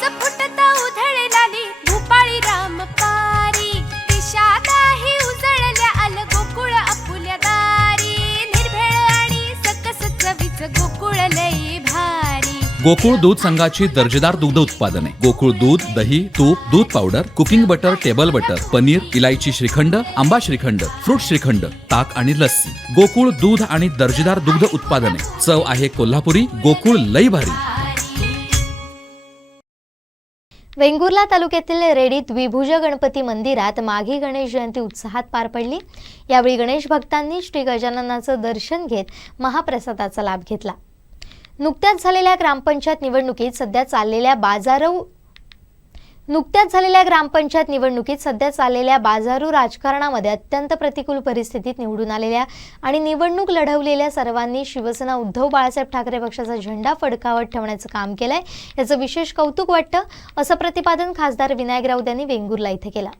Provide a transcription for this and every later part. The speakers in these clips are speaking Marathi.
केस फुटता उधळलाली भूपाळी रामपारी दिशादाही उजळल्या आल गोकुळ आपुल्या दारी निर्भेळ आणि सकस चवीच गोकुळ लई भारी। गोकुळ दूध संघाची दर्जेदार दुग्ध उत्पादने गोकुळ दूध, दही, तूप, दूध powder, cooking butter, table butter, paneer, इलायची श्रीखंड, आंबा श्रीखंड, फ्रूट श्रीखंड, ताक आणि लस्सी। गोकुळ दूध आणि दर्जेदार दुग्ध उत्पादने, चव आहे कोल्हापुरी, गोकुळ लई भारी। वेंगुर्ला तालुक्यातील रेडी द्विभुज गणपती मंदिरात माघी गणेश जयंती उत्साहात पार पडली। यावेळी गणेश भक्तांनी श्री गजाननाचं दर्शन घेत महाप्रसादाचा लाभ घेतला। नुकत्याच झालेल्या ग्रामपंचायत निवडणुकीत सध्या चाललेल्या बाजारू राजकारणामध्ये अत्यंत प्रतिकूल परिस्थितीत निवडून आलेल्या आणि निवडणूक लढवलेल्या सर्वांनी शिवसेना उद्धव बाळासाहेब ठाकरे पक्षाचा झेंडा फडकावत ठेवण्याचं काम केलंय। याचं विशेष कौतुक वाटतं, असं प्रतिपादन खासदार विनायक राऊत यांनी वेंगुर्ला इथे केलं।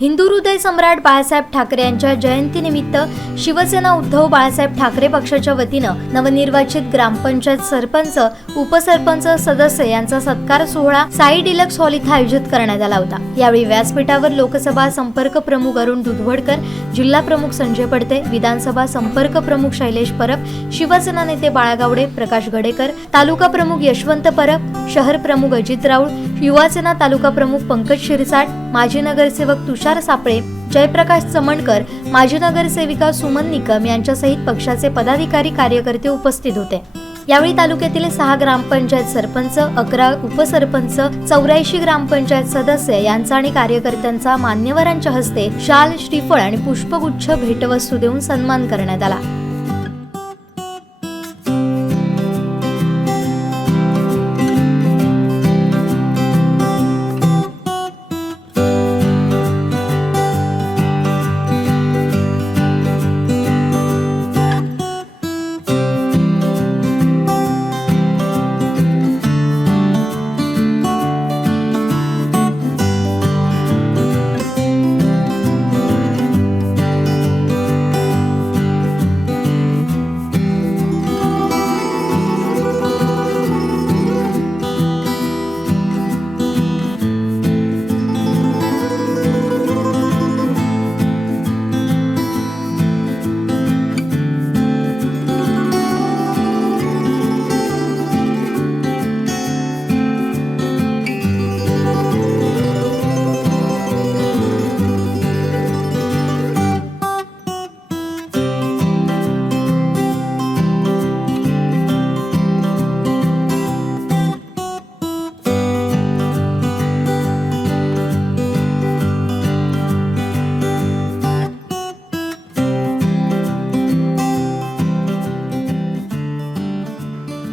हिंदू हृदय सम्राट बाळासाहेब ठाकरे यांच्या जयंतीनिमित्त शिवसेना उद्धव बाळासाहेब ठाकरे पक्षाच्या वतीनं नवनिर्वाचित ग्रामपंचायत सरपंच, उपसरपंच, सदस्य यांचा सत्कार सोहळा साई डिलक्स हॉल इथं आयोजित करण्यात आला होता। यावेळी व्यासपीठावर लोकसभा संपर्क प्रमुख अरुण दुधवडकर, जिल्हा प्रमुख संजय पडते, विधानसभा संपर्क प्रमुख शैलेश परब, शिवसेना नेते बाळा गावडे, प्रकाश गडेकर, तालुका प्रमुख यशवंत परब, शहर प्रमुख अजित राऊळ, युवासेना तालुका प्रमुख पंकज शिरसाट, माजी नगरसेवक तुषार सापळे, जयप्रकाश चमणकर, माजी नगरसेविका सुमन निकम यांच्यासहित पक्षाचे पदाधिकारी, कार्यकर्ते उपस्थित होते। यावेळी तालुक्यातील 6 ग्रामपंचायत सरपंच, 11 उपसरपंच, 84 ग्रामपंचायत सदस्य यांचा आणि कार्यकर्त्यांचा मान्यवरांच्या हस्ते शाल, श्रीफळ आणि पुष्पगुच्छ भेटवस्तू देऊन सन्मान करण्यात आला।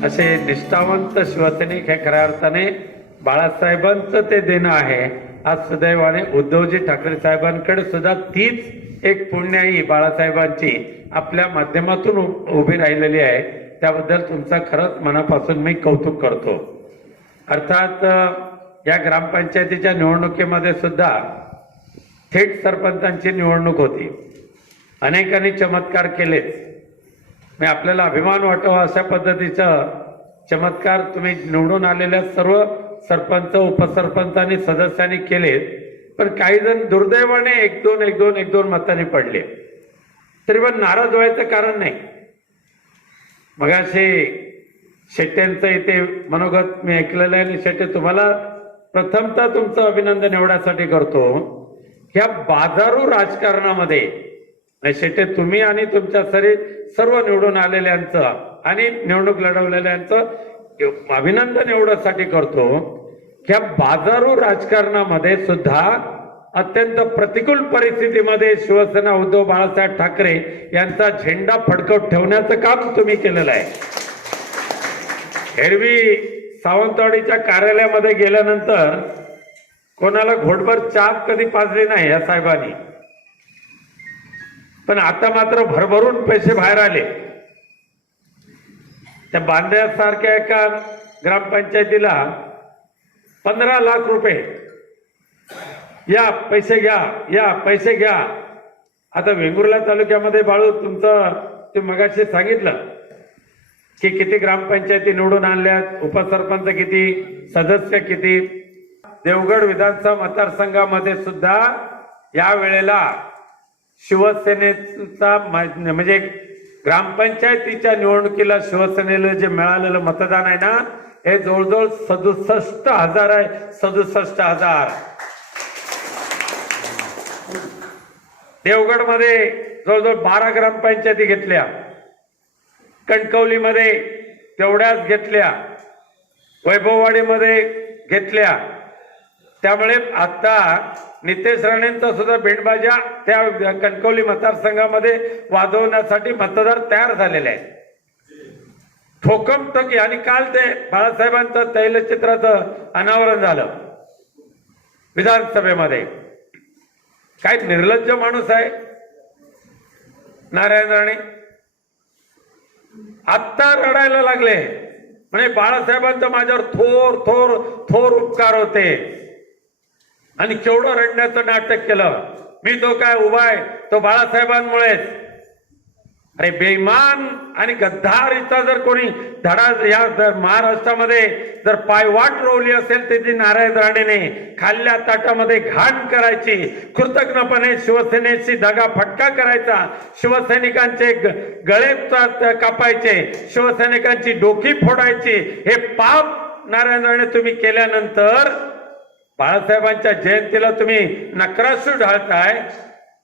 असे निष्ठावंत शिवसैनिक हे खऱ्या अर्थाने बाळासाहेबांचं ते देणं आहे। आज सुदैवाने उद्धवजी ठाकरे साहेबांकडे सुद्धा तीच एक पुण्याई बाळासाहेबांची आपल्या माध्यमातून उभी राहिलेली आहे। त्याबद्दल तुमचा खरंच मनापासून मी कौतुक करतो। अर्थात या ग्रामपंचायतीच्या निवडणुकीमध्ये सुद्धा थेट सरपंचांची निवडणूक होती। अनेकांनी चमत्कार केलेच। मी आपल्याला अभिमान वाटावा अशा पद्धतीचा चमत्कार तुम्ही निवडून आलेल्या सर्व सरपंच, उपसरपंच आणि सदस्यांनी केलेत। पण काही जण दुर्दैवाने एक दोन मतांनी पडले, तरी पण नाराज व्हायचं कारण नाही। मगाशी शेट्ट्यांचं इथे मनोगत मी ऐकलेलं आहे आणि शेट्टे तुम्हाला प्रथमतः तुमचं अभिनंदन एवढ्यासाठी करतो, ह्या बाजारू राजकारणामध्ये शेट्टे तुम्ही आणि तुमच्या सर्व निवडून आलेल्यांचं आणि निवडणूक लढवलेल्यांचं अभिनंदन एवढ्यासाठी करतो की ह्या बाजारू राजकारणामध्ये सुद्धा अत्यंत प्रतिकूल परिस्थितीमध्ये शिवसेना उद्धव बाळासाहेब ठाकरे यांचा झेंडा फडकवत ठेवण्याचं काम तुम्ही केलेलं आहे। एरवी सावंतवाडीच्या कार्यालयामध्ये गेल्यानंतर कोणाला घोटभर चहा कधी पाजली नाही या साहेबांनी, पण आता मात्र भरभरून पैसे बाहेर आले। त्या बांद्यासारख्या एका ग्रामपंचायतीला 15 लाख रुपये, या पैसे घ्या, या पैसे घ्या। आता वेंगुर्ला तालुक्यामध्ये बाळू तुमचं ते मगाशी सांगितलं की किती ग्रामपंचायती निवडून आणल्यात, उपसरपंच किती, सदस्य किती. देवगड विधानसभा मतदारसंघामध्ये सुद्धा या वेळेला शिवसेनेचा म्हणजे ग्रामपंचायतीच्या निवडणुकीला शिवसेनेला जे मिळालेलं मतदान आहे ना, हे जवळजवळ 67,000 आहे. 67,000. देवगडमध्ये जवळजवळ 12 ग्रामपंचायती घेतल्या, कणकवलीमध्ये तेवढ्याच घेतल्या, वैभववाडीमध्ये घेतल्या. त्यामुळे आता नितेश राणेंचा सुद्धा बेंडबाजा त्या कणकवली मतदारसंघामध्ये वाजवण्यासाठी मतदार तयार झालेले आहेत. ठोकमटोकी. आणि काल ते बाळासाहेबांचं तैलचित्राचं अनावरण झालं विधानसभेमध्ये. काय निर्लज्ज माणूस आहे नारायण राणे. आत्ता रडायला लागले, म्हणजे बाळासाहेबांचं माझ्यावर थोर थोर थोर उपकार होते. आणि केवढं रडण्याचं नाटक केलं. मी तो काय उभा आहे तो बाळासाहेबांमुळेच. अरे बेईमान आणि गद्दारीचा जर कोणी धडा या महाराष्ट्रामध्ये जर पायवाट रोवली असेल तर ती नारायण राणेने. खाल्ल्या ताटामध्ये घाण करायची, कृतज्ञपणे शिवसेनेशी दगा फटका करायचा, शिवसैनिकांचे गळे कापायचे, शिवसैनिकांची डोकी फोडायची. हे पाप नारायण राणे तुम्ही केल्यानंतर बाळासाहेबांच्या जयंतीला तुम्ही नक्रासू ढाळताय.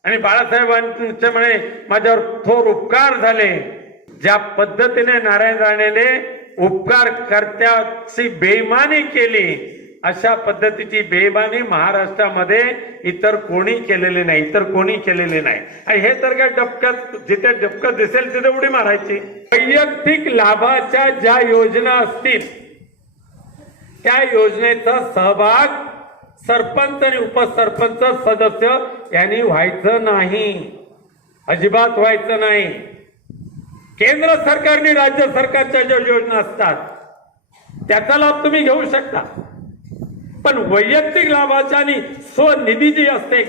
आणि बाळासाहेबांचे म्हणे माझ्यावर थोर उपकार झाले. ज्या पद्धतीने नारायण राणेने उपकार कर्त्याची बेईमानी केली, अशा पद्धतीची बेईमानी महाराष्ट्रामध्ये इतर कोणी केलेली नाही, इतर कोणी केलेली नाही. आणि हे तर काय डबक्यात, जिथे डबकं दिसेल तिथे उडी मारायची. वैयक्तिक लाभाच्या ज्या योजना असतील त्या योजनेचा सहभाग सरपंच आणि उपसरपंच सदस्य यांनी व्हायचं नाही, अजिबात व्हायचं नाही. केंद्र सरकारने राज्य सरकारच्या ज्या योजना असतात त्याचा लाभ तुम्ही घेऊ शकता, पण वैयक्तिक लाभाचा आणि स्वनिधी जी असते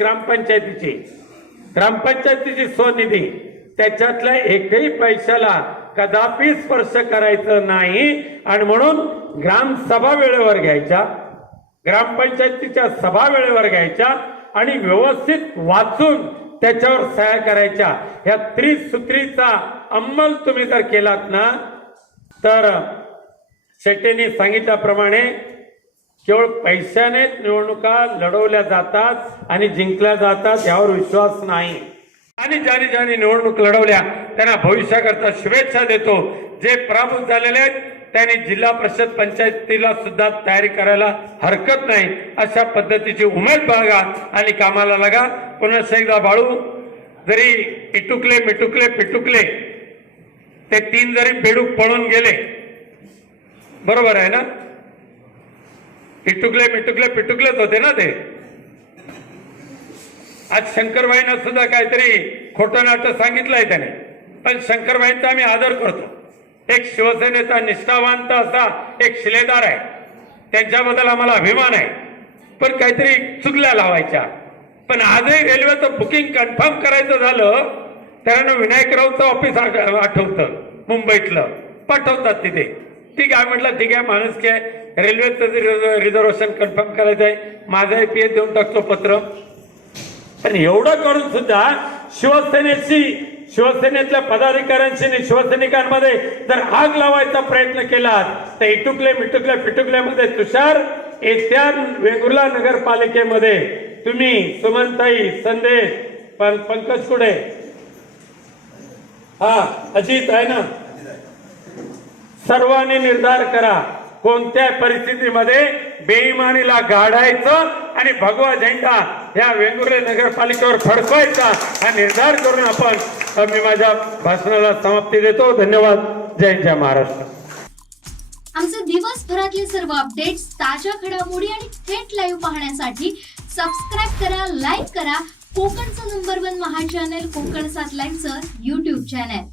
ग्रामपंचायतीची स्वनिधी, त्याच्यातल्या एकही पैशाला कदापि स्पर्श करायचं नाही. आणि म्हणून ग्रामसभा वेळेवर घ्यायच्या, ग्रामपंचायतीच्या सभा वेळेवर घ्यायच्या आणि व्यवस्थित वाचून त्याच्यावर सह्या करायच्या. या त्रिसूत्रीचा अंमल तुम्ही जर केलात ना, तर शेट्टींनी सांगितल्याप्रमाणे केवळ पैशाने निवडणुका लढवल्या जातात आणि जिंकल्या जातात यावर विश्वास नाही. आणि ज्याने निवडणूक लढवल्या त्यांना भविष्याकरता शुभेच्छा देतो. जे पराभूत झालेले आहेत त्यांनी जिल्हा परिषद पंचायतीला सुद्धा तयारी करायला हरकत नाही. अशा पद्धतीची उमेद बाळगा आणि कामाला लागा. पुन्हा एकदा बाळू, जरी इटुकले मिटुकले पिटुकले ते 3 जरी बेडूक पळून गेले, बरोबर आहे ना, इटुकले मिटुकले पिटुकलेच होते ना ते. आज शंकरबाईंना सुद्धा काहीतरी खोटं नाटक सांगितलंय त्याने, पण शंकरबाईंचा आम्ही आदर करतो. एक शिवसेनेचा निष्ठावंत असा एक शिलेदार आहे, त्यांच्याबद्दल आम्हाला अभिमान आहे. पण काहीतरी चुगल्या लावायच्या. पण आजही रेल्वेचं बुकिंग कन्फर्म करायचं झालं त्यांना विनायकरावचं ऑफिस आठवतं, मुंबईतलं पाठवतात तिथे. ठीक आहे म्हटलं, ठीक आहे माणूस काय, रेल्वेचं रिझर्वेशन कन्फर्म करायचं आहे, माझाही पीए देऊन टाकतो पत्र. पण एवढं करून सुद्धा शिवसेनेतल्या पदाधिकाऱ्यांशी आणि शिवसैनिकांमध्ये जर आग लावायचा प्रयत्न केला तर इटुकले मिटुकले पिटुकल्यामध्ये तुषार, येत्या वेंगुर्ला नगरपालिकेमध्ये तुम्ही सुमनताई, संदेश, पंकज कुडे, अजित आहे ना, सर्वांनी निर्धार करा कोणत्या परिस्थितीमध्ये बेईमानीला गाडायचं आणि भगवा झेंडा या वेंगुर्ले नगरपालिकेवर फडकवायचा हा निर्धार करून आपण मी माझ्या भाषणाला समाप्ती देतो. धन्यवाद. जय महाराष्ट्र. आमचे दिवसभरातले सर्व अपडेट्स, ताज्या घडामोडी आणि थेट लाईव्ह पाहण्यासाठी सबस्क्राईब करा, लाईक करा कोकणचं नंबर 1 महा चॅनल कोकण 7 लाईव्हचं YouTube चॅनल.